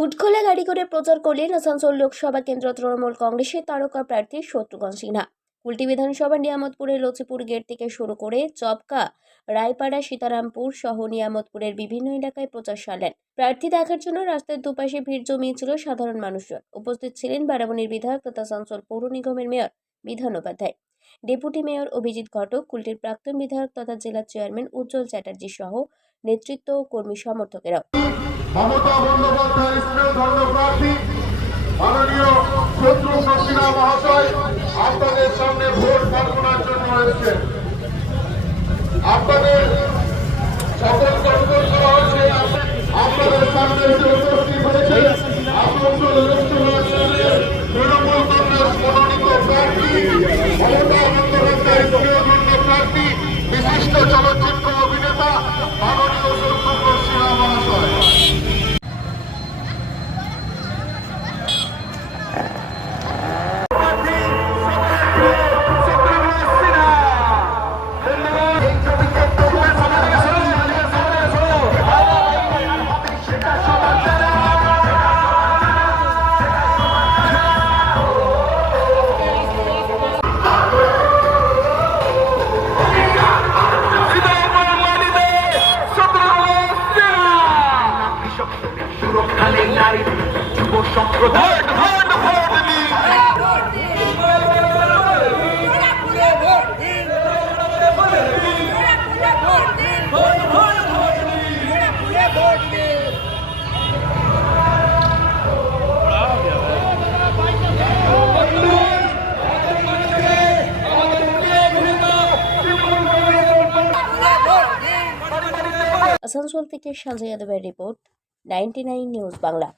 Hood খোলা গাড়ি করে প্রচার করলেন আসানসোল লোকসভা কেন্দ্র তৃণমূল কংগ্রেসের তারকা প্রার্থী শত্রুঘ্ন সিনহা। কুলটি বিধানসভা নিয়ামতপুরের লচিপুর গেট থেকে শুরু করে চপকা, রায়পাড়া, সীতারামপুর সহ নিয়ামতপুরের বিভিন্ন এলাকায় প্রচার সারলেন। প্রার্থী দেখার জন্য রাস্তার দুপাশে ভিড় জমিয়েছিল সাধারণ মানুষজন। উপস্থিত ছিলেন বারাবণীর বিধায়ক তথা আসানসোল পৌর নিগমের mayor Bidhan Upadhyay, deputy mayor Abhijit ঘটক, কুলটির প্রাক্তন বিধায়ক তথা জেলা চেয়ারম্যান উজ্জ্বল চ্যাটার্জি সহ নেতৃত্ব ও কর্মী সমর্থকেরাও। মমতা বন্দ্যোপাধ্যায় স্নেহ ধন্য প্রার্থী মাননীয় শত্রুঘ্ন সিনহা মহাশয় আপনাদের সামনে ভোট প্রার্থনার জন্য এসেছেন। আপনাদের সকল কর্তব্য করা হচ্ছে। আপনাদের সামনে এসে উপস্থিত হয়েছে আসানসোল লোকসভা কেন্দ্রের তৃণমূল কংগ্রেস মনোনীত প্রার্থী মমতা বন্দ্যোপাধ্যায় স্নেহ ধন্য প্রার্থী বিশিষ্ট চলচ্চিত্র অভিনেতা মাননীয় শত্রুঘ্ন সিনহা মহাশয়। আসানসোল থেকে সঞ্জয় যাদবের রিপোর্ট, 99 নিউজ বাংলা।